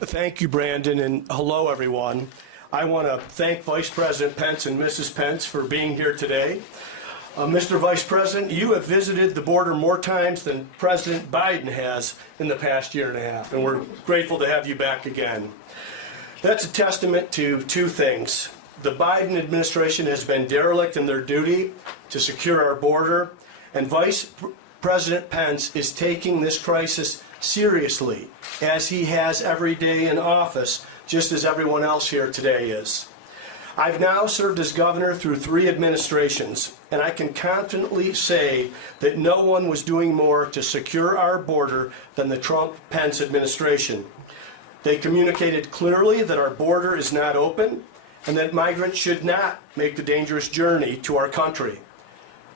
Thank you, Brandon, and hello, everyone. I want to thank Vice President Pence and Mrs. Pence for being here today. Mr. Vice President, you have visited the border more times than President Biden has in the past year and a half, and we're grateful to have you back again. That's a testament to two things. The Biden administration has been derelict in their duty to secure our border, and Vice President Pence is taking this crisis seriously, as he has every day in office, just as everyone else here today is. I've now served as governor through 3 administrations, and I can confidently say that no one was doing more to secure our border than the Trump-Pence administration. They communicated clearly that our border is not open and that migrants should not make the dangerous journey to our country.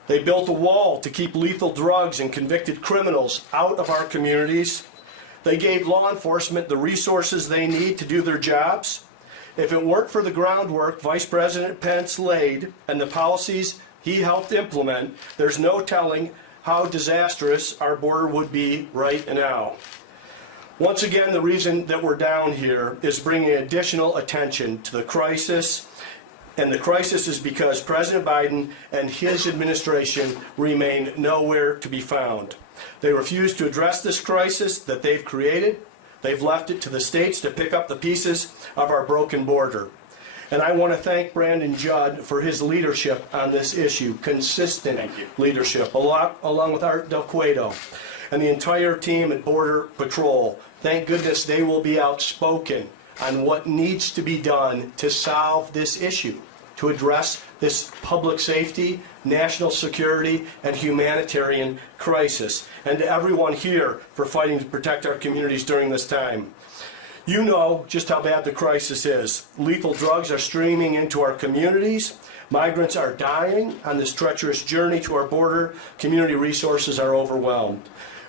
They built a wall to keep lethal drugs and convicted criminals out of our communities. They gave law enforcement the resources they need to do their jobs. If it weren't for the groundwork Vice President Pence laid and the policies he helped implement, there's no telling how disastrous our border would be right now. Once again, the reason that we're down here is bringing additional attention to the crisis. And the crisis is because President Biden and his administration remain nowhere to be found. They refuse to address this crisis that they've created. They've left it to the states to pick up the pieces of our broken border. And I want to thank Brandon Judd for his leadership on this issue, consistent leadership, along with Art Del Cueto and the entire team at Border Patrol. Thank goodness they will be outspoken on what needs to be done to solve this issue, to address this public safety, national security, and humanitarian crisis. And to everyone here for fighting to protect our communities during this time. You know just how bad the crisis is. Lethal drugs are streaming into our communities. Migrants are dying on this treacherous journey to our border. Community resources are overwhelmed.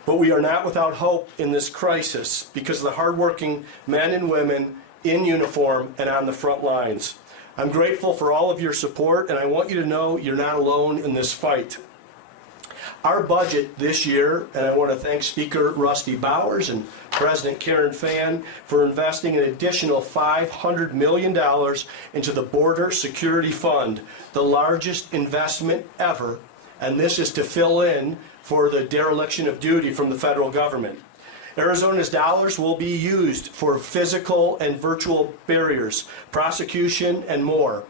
But we are not without hope in this crisis because of the hardworking men and women in uniform and on the front lines. I'm grateful for all of your support, and I want you to know you're not alone in this fight. Our budget this year, and I want to thank Speaker Rusty Bowers and President Karrin Fan for investing an additional $500 million into the Border Security Fund, the largest investment ever, and this is to fill in for the dereliction of duty from the federal government. Arizona's dollars will be used for physical and virtual barriers, prosecution, and more.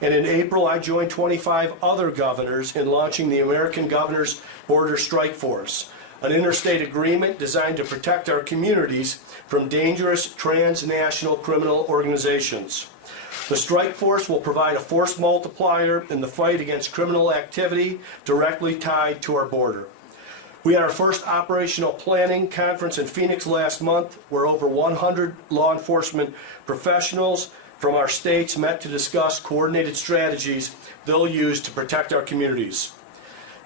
And in April, I joined 25 other governors in launching the American Governors Border Strike Force, an interstate agreement designed to protect our communities from dangerous transnational criminal organizations. The strike force will provide a force multiplier in the fight against criminal activity directly tied to our border. We had our first operational planning conference in Phoenix last month, where over 100 law enforcement professionals from our states met to discuss coordinated strategies they'll use to protect our communities.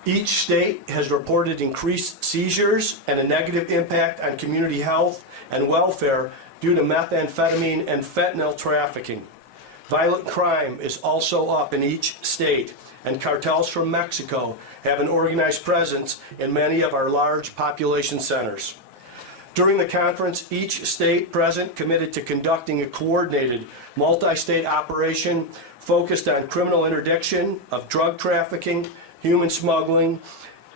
Each state has reported increased seizures and a negative impact on community health and welfare due to methamphetamine and fentanyl trafficking. Violent crime is also up in each state, and cartels from Mexico have an organized presence in many of our large population centers. During the conference, each state present committed to conducting a coordinated multi-state operation focused on criminal interdiction of drug trafficking, human smuggling,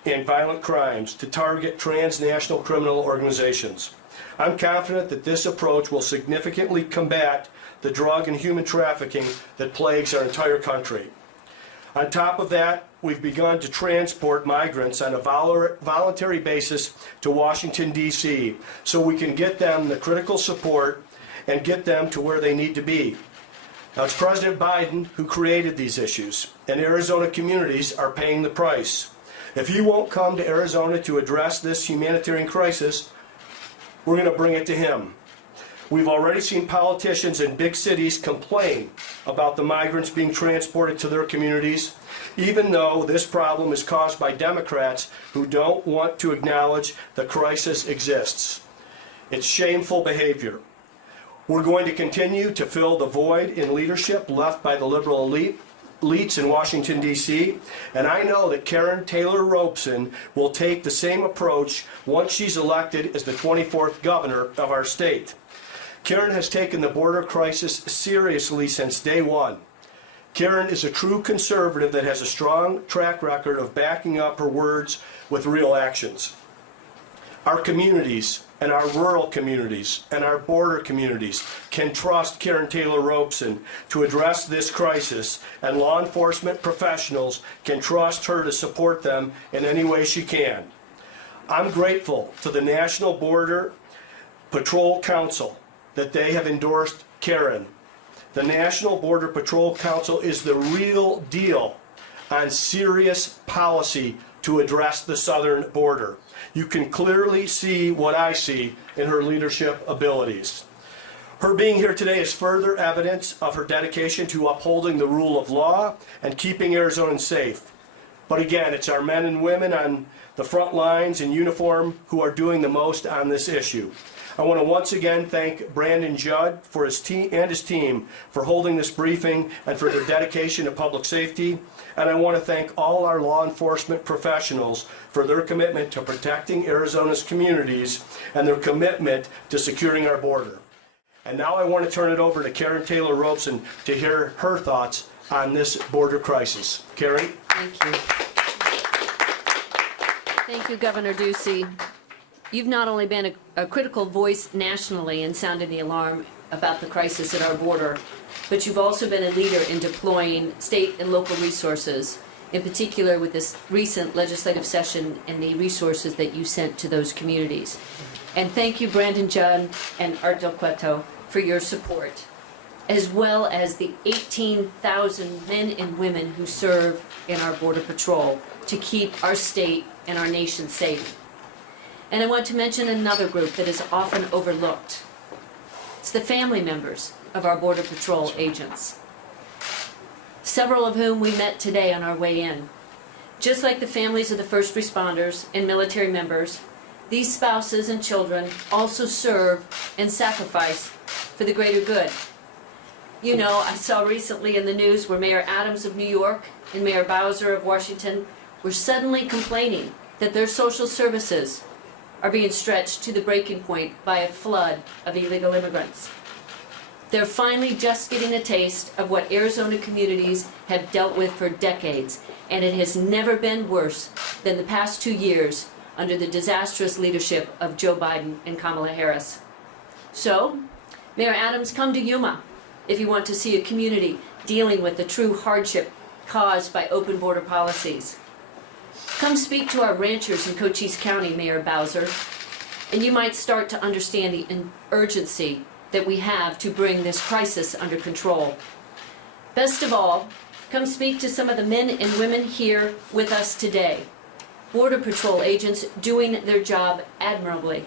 and violent crimes to target transnational criminal organizations. I'm confident that this approach will significantly combat the drug and human trafficking that plagues our entire country. On top of that, we've begun to transport migrants on a voluntary basis to Washington, D.C., so we can get them the critical support and get them to where they need to be. Now, it's President Biden who created these issues, and Arizona communities are paying the price. If he won't come to Arizona to address this humanitarian crisis, we're going to bring it to him. We've already seen politicians in big cities complain about the migrants being transported to their communities, even though this problem is caused by Democrats who don't want to acknowledge the crisis exists. It's shameful behavior. We're going to continue to fill the void in leadership left by the liberal elites in Washington, D.C., and I know that Karrin Taylor Robson will take the same approach once she's elected as the 24th governor of our state. Karrin has taken the border crisis seriously since day one. Karrin is a true conservative that has a strong track record of backing up her words with real actions. Our communities and our rural communities and our border communities can trust Karrin Taylor Robson to address this crisis, and law enforcement professionals can trust her to support them in any way she can. I'm grateful to the National Border Patrol Council that they have endorsed Karrin. The National Border Patrol Council is the real deal on serious policy to address the southern border. You can clearly see what I see in her leadership abilities. Her being here today is further evidence of her dedication to upholding the rule of law and keeping Arizonans safe. But again, it's our men and women on the front lines in uniform who are doing the most on this issue. I want to once again thank Brandon Judd for his team for holding this briefing and for their dedication to public safety. And I want to thank all our law enforcement professionals for their commitment to protecting Arizona's communities and their commitment to securing our border. And now I want to turn it over to Karrin Taylor Robson to hear her thoughts on this border crisis. Karrin? Thank you. Thank you, Governor Ducey. You've not only been a critical voice nationally in sounding the alarm about the crisis at our border, but you've also been a leader in deploying state and local resources, in particular with this recent legislative session and the resources that you sent to those communities. And thank you, Brandon Judd and Art Del Cueto, for your support, as well as the 18,000 men and women who serve in our Border Patrol to keep our state and our nation safe. And I want to mention another group that is often overlooked. It's the family members of our Border Patrol agents, several of whom we met today on our way in. Just like the families of the first responders and military members, these spouses and children also serve and sacrifice for the greater good. You know, I saw recently in the news where Mayor Adams of New York and Mayor Bowser of Washington were suddenly complaining that their social services are being stretched to the breaking point by a flood of illegal immigrants. They're finally just getting a taste of what Arizona communities have dealt with for decades, and it has never been worse than the past 2 years under the disastrous leadership of Joe Biden and Kamala Harris. So, Mayor Adams, come to Yuma if you want to see a community dealing with the true hardship caused by open border policies. Come speak to our ranchers in Cochise County, Mayor Bowser, and you might start to understand the urgency that we have to bring this crisis under control. Best of all, come speak to some of the men and women here with us today, Border Patrol agents doing their job admirably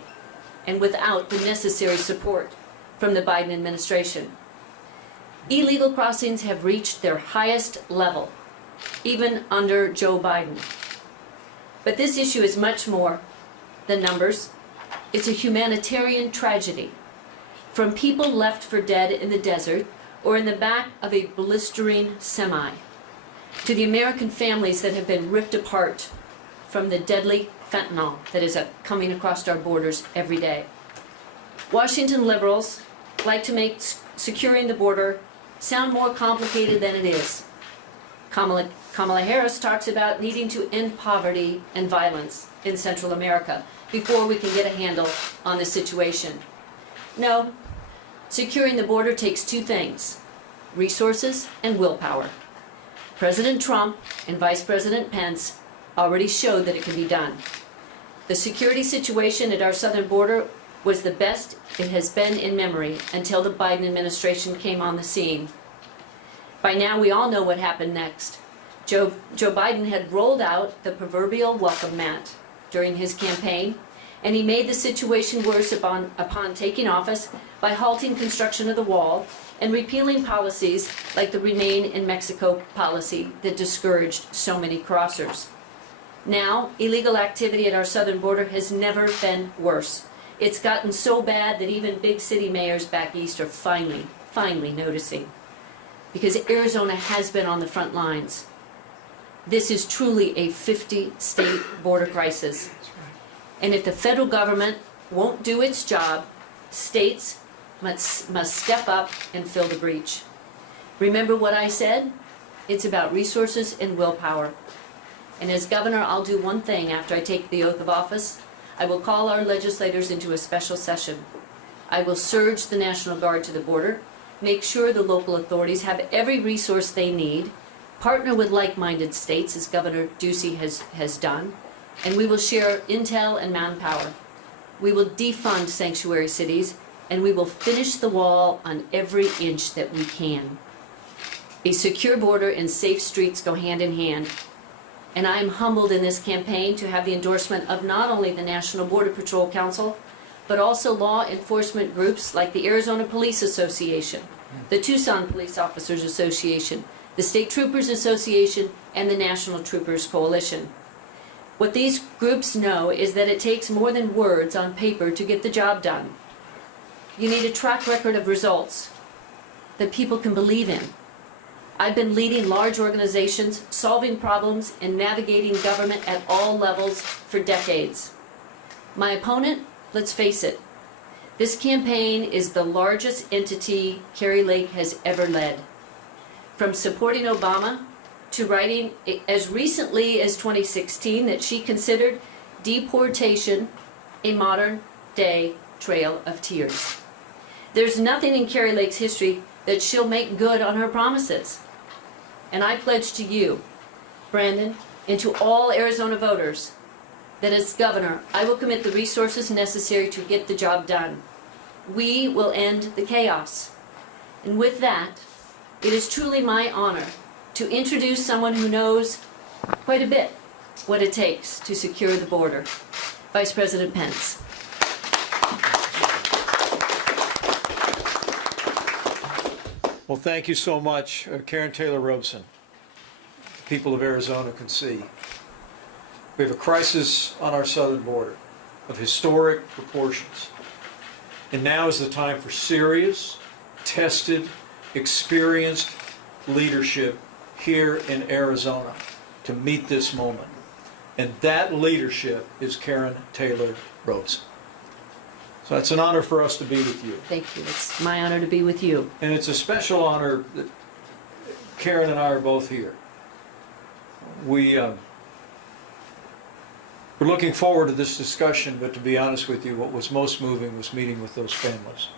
and without the necessary support from the Biden administration. Illegal crossings have reached their highest level, even under Joe Biden. But this issue is much more than numbers. It's a humanitarian tragedy. From people left for dead in the desert or in the back of a blistering semi, to the American families that have been ripped apart from the deadly fentanyl that is coming across our borders every day. Washington liberals like to make securing the border sound more complicated than it is. Kamala Harris talks about needing to end poverty and violence in Central America before we can get a handle on the situation. No, securing the border takes two things: resources and willpower. President Trump and Vice President Pence already showed that it can be done. The security situation at our southern border was the best it has been in memory until the Biden administration came on the scene. By now we all know what happened next. Joe Biden had rolled out the proverbial welcome mat during his campaign, and he made the situation worse upon taking office by halting construction of the wall and repealing policies like the Remain in Mexico policy that discouraged so many crossers. Now, illegal activity at our southern border has never been worse. It's gotten so bad that even big city mayors back east are finally noticing, because Arizona has been on the front lines. This is truly a 50-state border crisis. And if the federal government won't do its job, states must step up and fill the breach. Remember what I said? It's about resources and willpower. And as governor, I'll do one thing after I take the oath of office. I will call our legislators into a special session. I will surge the National Guard to the border, make sure the local authorities have every resource they need, partner with like-minded states, as Governor Ducey has done, and we will share intel and manpower. We will defund sanctuary cities, and we will finish the wall on every inch that we can. A secure border and safe streets go hand in hand. And I am humbled in this campaign to have the endorsement of not only the National Border Patrol Council, but also law enforcement groups like the Arizona Police Association, the Tucson Police Officers Association, the State Troopers Association, and the National Troopers Coalition. What these groups know is that it takes more than words on paper to get the job done. You need a track record of results that people can believe in. I've been leading large organizations, solving problems, and navigating government at all levels for decades. My opponent, let's face it, this campaign is the largest entity Kari Lake has ever led. From supporting Obama to writing as recently as 2016 that she considered deportation a modern-day trail of tears. There's nothing in Kari Lake's history that she'll make good on her promises. And I pledge to you, Brandon, and to all Arizona voters, that as governor, I will commit the resources necessary to get the job done. We will end the chaos. And with that, it is truly my honor to introduce someone who knows quite a bit what it takes to secure the border, Vice President Pence. Well, thank you so much, Karrin Taylor Robson. The people of Arizona can see. We have a crisis on our southern border of historic proportions. And now is the time for serious, tested, experienced leadership here in Arizona to meet this moment. And that leadership is Karrin Taylor Robson. So it's an honor for us to be with you. Thank you. It's my honor to be with you. And it's a special honor that Karrin and I are both here. We're looking forward to this discussion, but to be honest with you, what was most moving was meeting with those families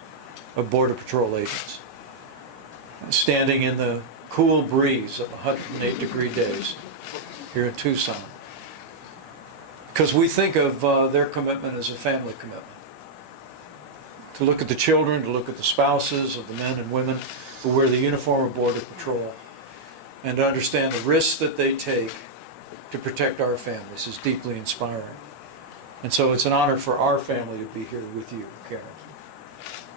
of Border Patrol agents. Standing in the cool breeze of 108-degree days here in Tucson. Because we think of their commitment as a family commitment. To look at the children, to look at the spouses of the men and women who wear the uniform of Border Patrol, and to understand the risks that they take to protect our families is deeply inspiring. And so it's an honor for our family to be here with you, Karrin.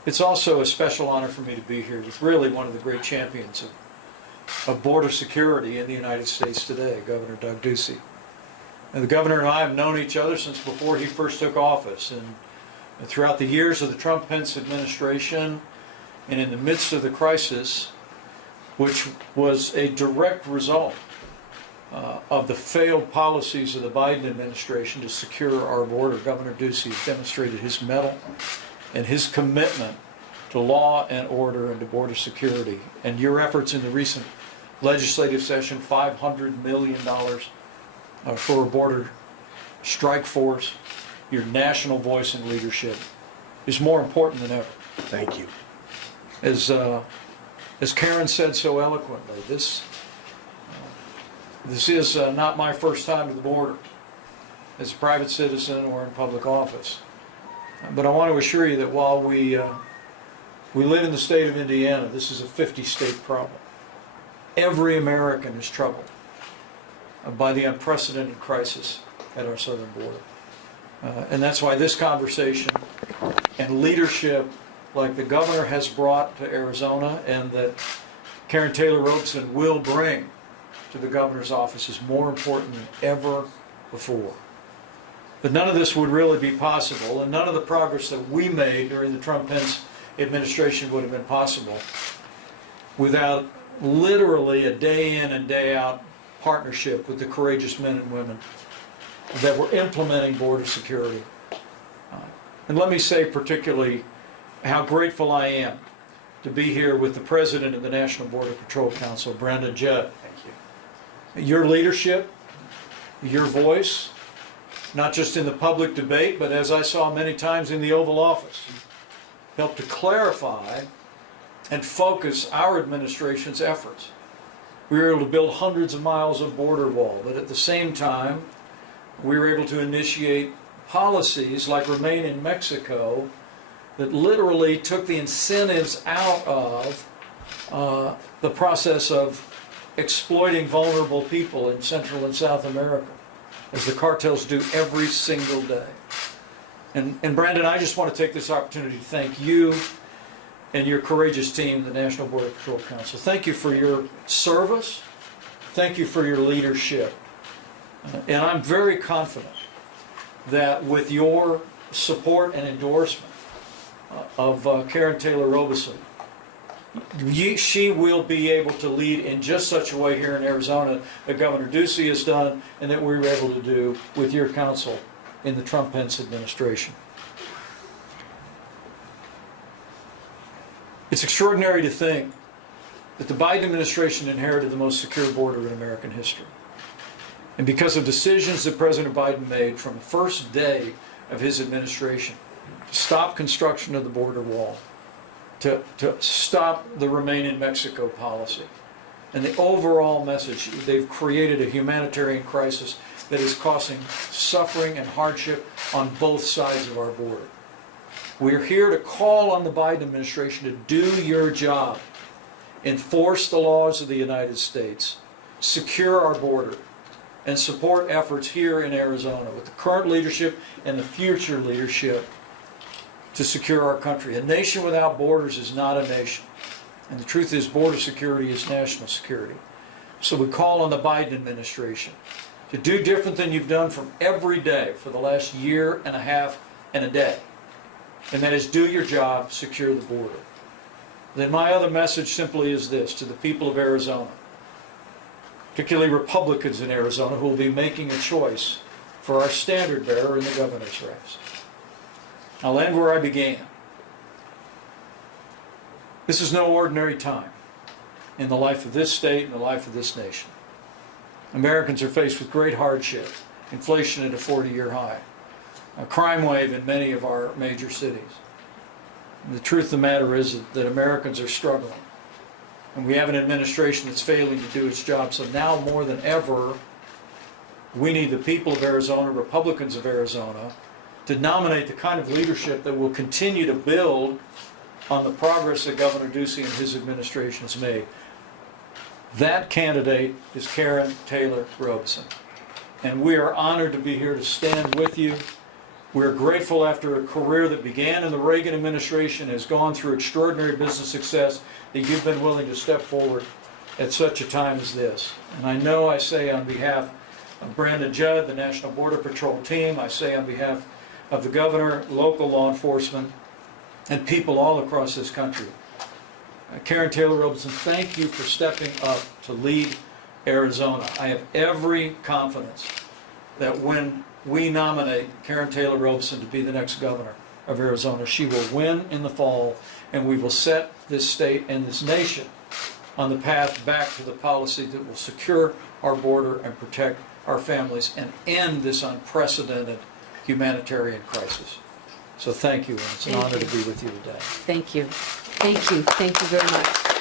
It's also a special honor for me to be here with really one of the great champions of border security in the United States today, Governor Doug Ducey. And the governor and I have known each other since before he first took office. And throughout the years of the Trump-Pence administration and in the midst of the crisis, which was a direct result of the failed policies of the Biden administration to secure our border, Governor Ducey has demonstrated his mettle and his commitment to law and order and to border security. And your efforts in the recent legislative session, $500 million for a border strike force, your national voice and leadership is more important than ever. Thank you. As Karrin said so eloquently, this is not my first time to the border as a private citizen or in public office. But I want to assure you that while we live in the state of Indiana, this is a 50-state problem. Every American is troubled by the unprecedented crisis at our southern border. And that's why this conversation and leadership like the governor has brought to Arizona and that Karrin Taylor Robson will bring to the governor's office is more important than ever before. But none of this would really be possible, and none of the progress that we made during the Trump-Pence administration would have been possible without literally a day in and day out partnership with the courageous men and women that were implementing border security. And let me say particularly how grateful I am to be here with the President of the National Border Patrol Council, Brenda Judd. Thank you. Your leadership, your voice, not just in the public debate, but as I saw many times in the Oval Office, helped to clarify and focus our administration's efforts. We were able to build hundreds of miles of border wall, but at the same time, we were able to initiate policies like Remain in Mexico that literally took the incentives out of the process of exploiting vulnerable people in Central and South America, as the cartels do every single day. And Brandon, I just want to take this opportunity to thank you and your courageous team, the National Border Patrol Council. Thank you for your service. Thank you for your leadership. And I'm very confident that with your support and endorsement of Karrin Taylor Robson, she will be able to lead in just such a way here in Arizona that Governor Ducey has done and that we were able to do with your counsel in the Trump-Pence administration. It's extraordinary to think that the Biden administration inherited the most secure border in American history. And because of decisions that President Biden made from the first day of his administration, to stop construction of the border wall, to stop the Remain in Mexico policy, and the overall message, they've created a humanitarian crisis that is causing suffering and hardship on both sides of our border. We're here to call on the Biden administration to do your job, enforce the laws of the United States, secure our border, and support efforts here in Arizona with the current leadership and the future leadership to secure our country. A nation without borders is not a nation. And the truth is, border security is national security. So we call on the Biden administration to do different than you've done from every day for the last year and a half and a day. And that is, do your job, secure the border. Then my other message simply is this to the people of Arizona, particularly Republicans in Arizona who will be making a choice for our standard bearer in the governor's race. I'll end where I began. This is no ordinary time in the life of this state and the life of this nation. Americans are faced with great hardship, inflation at a 40-year high, a crime wave in many of our major cities. And the truth of the matter is that Americans are struggling. And we have an administration that's failing to do its job. So now more than ever, we need the people of Arizona, Republicans of Arizona, to nominate the kind of leadership that will continue to build on the progress that Governor Ducey and his administration has made. That candidate is Karrin Taylor Robson. And we are honored to be here to stand with you. We're grateful after a career that began in the Reagan administration, has gone through extraordinary business success, that you've been willing to step forward at such a time as this. And I know I say on behalf of Brandon Judd, the National Border Patrol team, I say on behalf of the governor, local law enforcement, and people all across this country. Karrin Taylor Robson, thank you for stepping up to lead Arizona. I have every confidence that when we nominate Karrin Taylor Robson to be the next governor of Arizona, she will win in the fall, and we will set this state and this nation on the path back to the policy that will secure our border and protect our families and end this unprecedented humanitarian crisis. So thank you, and it's an honor to be with you today. Thank you. Thank you. Thank you very much.